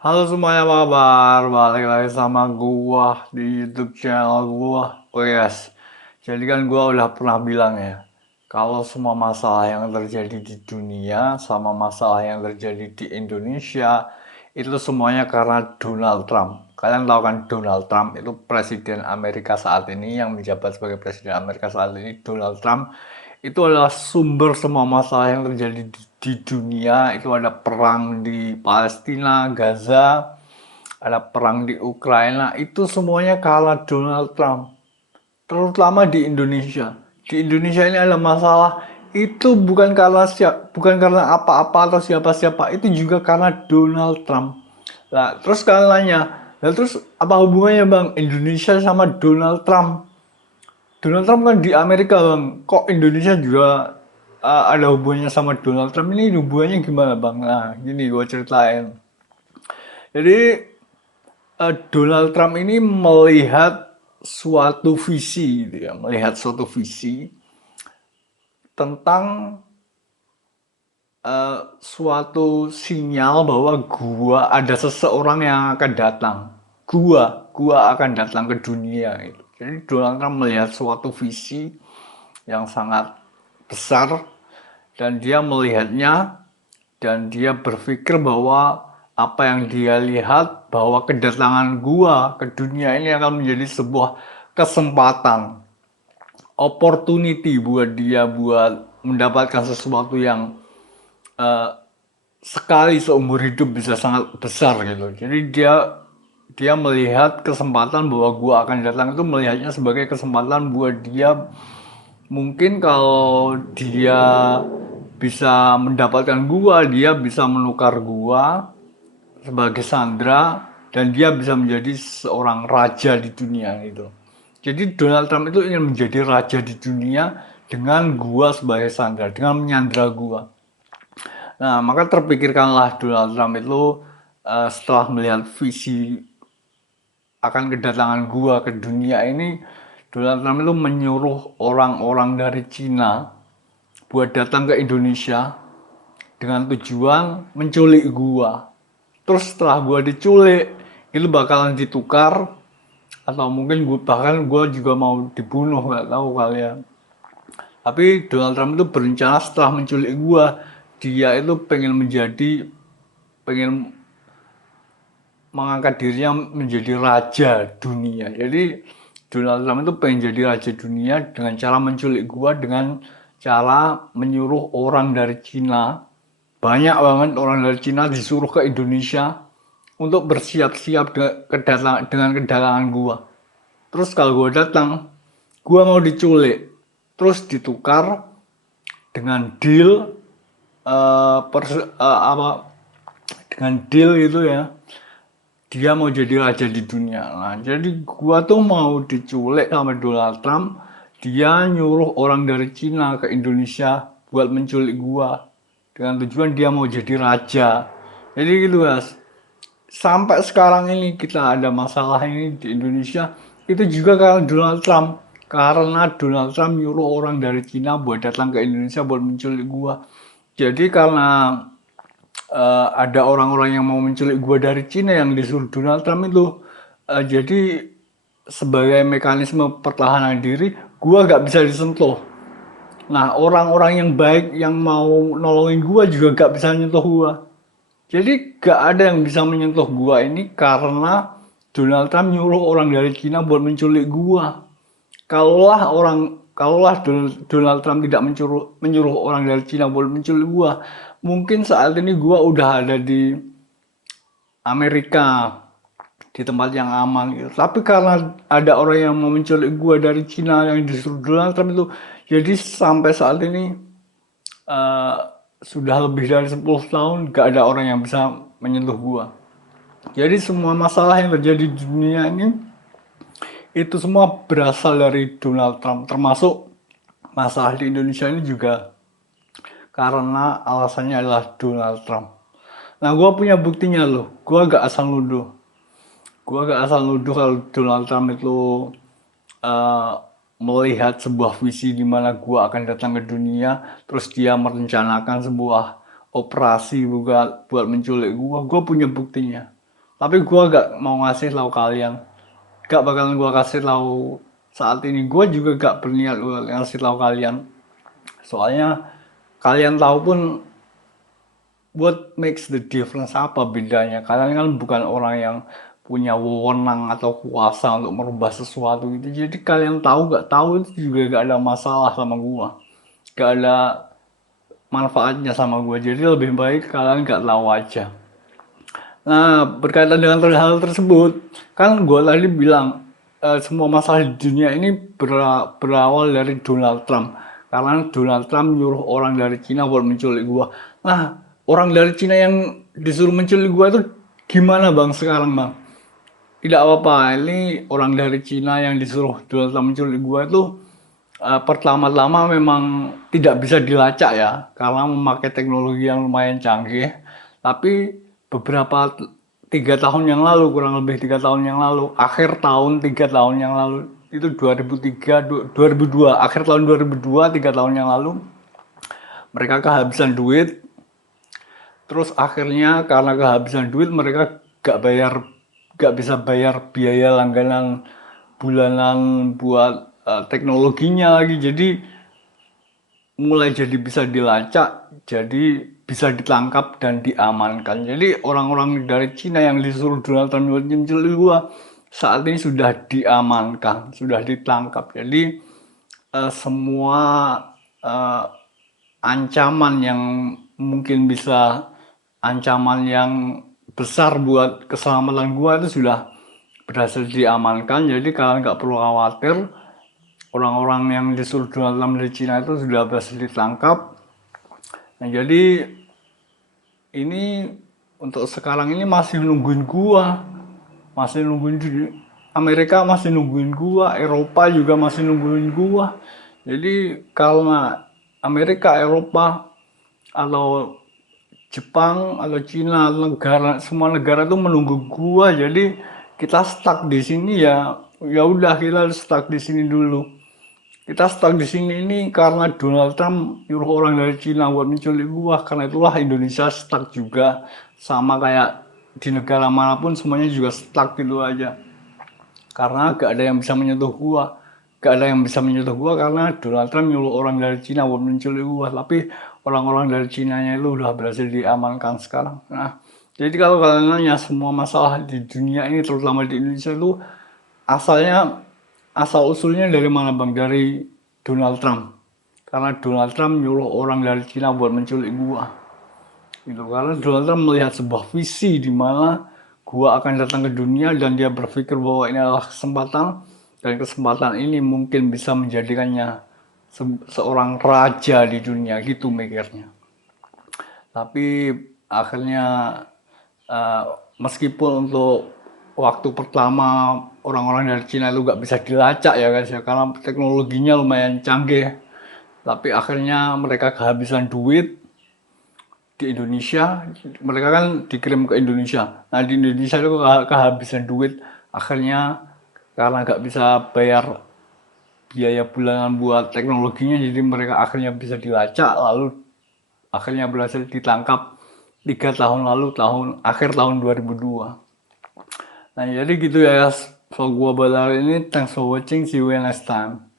Halo semuanya, apa kabar? Balik lagi sama gua di YouTube channel gua. Oh yes. Jadi kan gua udah pernah bilang ya, kalau semua masalah yang terjadi di dunia sama masalah yang terjadi di Indonesia itu semuanya karena Donald Trump. Kalian tahu kan Donald Trump itu presiden Amerika saat ini, yang menjabat sebagai presiden Amerika saat ini, Donald Trump itu adalah sumber semua masalah yang terjadi di dunia. Itu ada perang di Palestina, Gaza, ada perang di Ukraina, itu semuanya kalah Donald Trump. Terutama di Indonesia. Di Indonesia ini ada masalah, itu bukan karena apa-apa atau siapa-siapa, itu juga karena Donald Trump. Nah, terus kalian nanya, nah terus apa hubungannya Bang Indonesia sama Donald Trump? Donald Trump kan di Amerika Bang, kok Indonesia juga ada hubungannya sama Donald Trump? Ini hubungannya gimana Bang? Nah, gini gue ceritain. Jadi Donald Trump ini melihat suatu visi, gitu ya, melihat suatu visi tentang suatu sinyal bahwa ada seseorang yang akan datang. Gua akan datang ke dunia. Gitu. Jadi Donald Trump melihat suatu visi yang sangat besar dan dia melihatnya dan dia berpikir bahwa apa yang dia lihat bahwa kedatangan gua ke dunia ini akan menjadi sebuah kesempatan, opportunity buat dia buat mendapatkan sesuatu yang eh, sekali seumur hidup bisa sangat besar gitu. Jadi dia melihat kesempatan bahwa gua akan datang itu, melihatnya sebagai kesempatan buat dia. Mungkin kalau dia bisa mendapatkan gua, dia bisa menukar gua sebagai Sandra dan dia bisa menjadi seorang raja di dunia itu. Jadi Donald Trump itu ingin menjadi raja di dunia dengan gua sebagai Sandra, dengan menyandra gua. Nah, maka terpikirkanlah Donald Trump itu setelah melihat visi akan kedatangan gua ke dunia ini, Donald Trump itu menyuruh orang-orang dari Cina buat datang ke Indonesia dengan tujuan menculik gua. Terus setelah gua diculik, itu bakalan ditukar atau mungkin bahkan gua juga mau dibunuh, nggak tahu kalian. Tapi Donald Trump itu berencana setelah menculik gua, dia itu pengen mengangkat dirinya menjadi raja dunia. Jadi Donald Trump itu pengen jadi raja dunia dengan cara menculik gua, dengan cara menyuruh orang dari Cina. Banyak banget orang dari Cina disuruh ke Indonesia untuk bersiap-siap dengan kedatangan gua. Terus kalau gua datang, gua mau diculik. Terus ditukar dengan deal apa dengan deal gitu ya, dia mau jadi raja di dunia. Nah, jadi gua tuh mau diculik sama Donald Trump, dia nyuruh orang dari Cina ke Indonesia buat menculik gua dengan tujuan dia mau jadi raja. Jadi gitu guys. Sampai sekarang ini kita ada masalah ini di Indonesia itu juga karena Donald Trump. Karena Donald Trump nyuruh orang dari Cina buat datang ke Indonesia buat menculik gua. Jadi karena ada orang-orang yang mau menculik gue dari Cina yang disuruh Donald Trump itu. Jadi sebagai mekanisme pertahanan diri, gue gak bisa disentuh. Nah, orang-orang yang baik yang mau nolongin gue juga gak bisa nyentuh gue. Jadi gak ada yang bisa menyentuh gue ini karena Donald Trump nyuruh orang dari Cina buat menculik gue. Kalaulah Donald Trump tidak menyuruh orang dari Cina buat menculik gua, mungkin saat ini gua udah ada di Amerika di tempat yang aman gitu. Tapi karena ada orang yang mau menculik gua dari Cina yang disuruh Donald Trump itu, jadi sampai saat ini eh, sudah lebih dari 10 tahun gak ada orang yang bisa menyentuh gua. Jadi semua masalah yang terjadi di dunia ini itu semua berasal dari Donald Trump, termasuk masalah di Indonesia ini juga karena alasannya adalah Donald Trump. Nah, gue punya buktinya loh. Gue gak asal nuduh. Gue gak asal nuduh kalau Donald Trump itu uh, melihat sebuah visi di mana gue akan datang ke dunia, terus dia merencanakan sebuah operasi buat menculik gue. Gue punya buktinya. Tapi gua gak mau ngasih tahu kalian, gak bakalan gua kasih tahu saat ini. Gua juga gak berniat buat ngasih tahu kalian. Soalnya kalian tahu pun what makes the difference, apa bedanya. Kalian kan bukan orang yang punya wewenang atau kuasa untuk merubah sesuatu gitu. Jadi kalian tahu gak tahu itu juga gak ada masalah sama gua. Gak ada manfaatnya sama gua. Jadi lebih baik kalian gak tahu aja. Nah, berkaitan dengan hal tersebut, kan gue tadi bilang semua masalah di dunia ini berawal dari Donald Trump. Karena Donald Trump nyuruh orang dari Cina buat menculik gue. Nah, orang dari Cina yang disuruh menculik gue itu gimana bang sekarang bang? Tidak apa-apa, ini orang dari Cina yang disuruh Donald Trump menculik gue itu pertama-tama memang tidak bisa dilacak ya, karena memakai teknologi yang lumayan canggih. Tapi beberapa 3 tahun yang lalu, kurang lebih 3 tahun yang lalu, akhir tahun 3 tahun yang lalu, itu 2003, 2002, akhir tahun 2002, 3 tahun yang lalu, mereka kehabisan duit. Terus akhirnya karena kehabisan duit mereka gak bisa bayar biaya langganan bulanan buat teknologinya lagi. Jadi mulai jadi bisa dilacak, jadi bisa ditangkap dan diamankan. Jadi orang-orang dari Cina yang disuruh Donald Trump menculik gua saat ini sudah diamankan, sudah ditangkap. Jadi semua eh, ancaman yang mungkin bisa ancaman yang besar buat keselamatan gua itu sudah berhasil diamankan. Jadi kalian nggak perlu khawatir, orang-orang yang disuruh Donald Trump dari Cina itu sudah berhasil ditangkap. Nah, jadi ini untuk sekarang ini masih nungguin gua, masih nungguin Amerika, masih nungguin gua, Eropa juga masih nungguin gua. Jadi karena Amerika, Eropa atau Jepang atau Cina, negara semua negara itu menunggu gua, jadi kita stuck di sini ya. Ya udah, kita stuck di sini dulu. Kita stuck di sini ini karena Donald Trump nyuruh orang dari Cina buat menculik gua. Karena itulah Indonesia stuck juga, sama kayak di negara manapun semuanya juga stuck gitu aja. Karena gak ada yang bisa menyentuh gua. Gak ada yang bisa menyentuh gua karena Donald Trump nyuruh orang dari Cina buat menculik gua. Tapi orang-orang dari Cinanya itu udah berhasil diamankan sekarang. Nah, jadi kalau kalian nanya semua masalah di dunia ini, terutama di Indonesia itu asalnya, asal usulnya dari mana bang? Dari Donald Trump. Karena Donald Trump nyuruh orang dari Cina buat menculik gua. Gitu. Karena Donald Trump melihat sebuah visi di mana gua akan datang ke dunia dan dia berpikir bahwa ini adalah kesempatan, dan kesempatan ini mungkin bisa menjadikannya seorang raja di dunia, gitu mikirnya. Tapi akhirnya uh, meskipun untuk waktu pertama orang-orang dari Cina itu gak bisa dilacak ya guys ya, karena teknologinya lumayan canggih. Tapi akhirnya mereka kehabisan duit di Indonesia, mereka kan dikirim ke Indonesia. Nah di Indonesia itu kehabisan duit, akhirnya karena gak bisa bayar biaya bulanan buat teknologinya, jadi mereka akhirnya bisa dilacak, lalu akhirnya berhasil ditangkap 3 tahun lalu, akhir tahun 2002. Nah jadi gitu ya, so gua balar ini, thanks for watching, see you next time.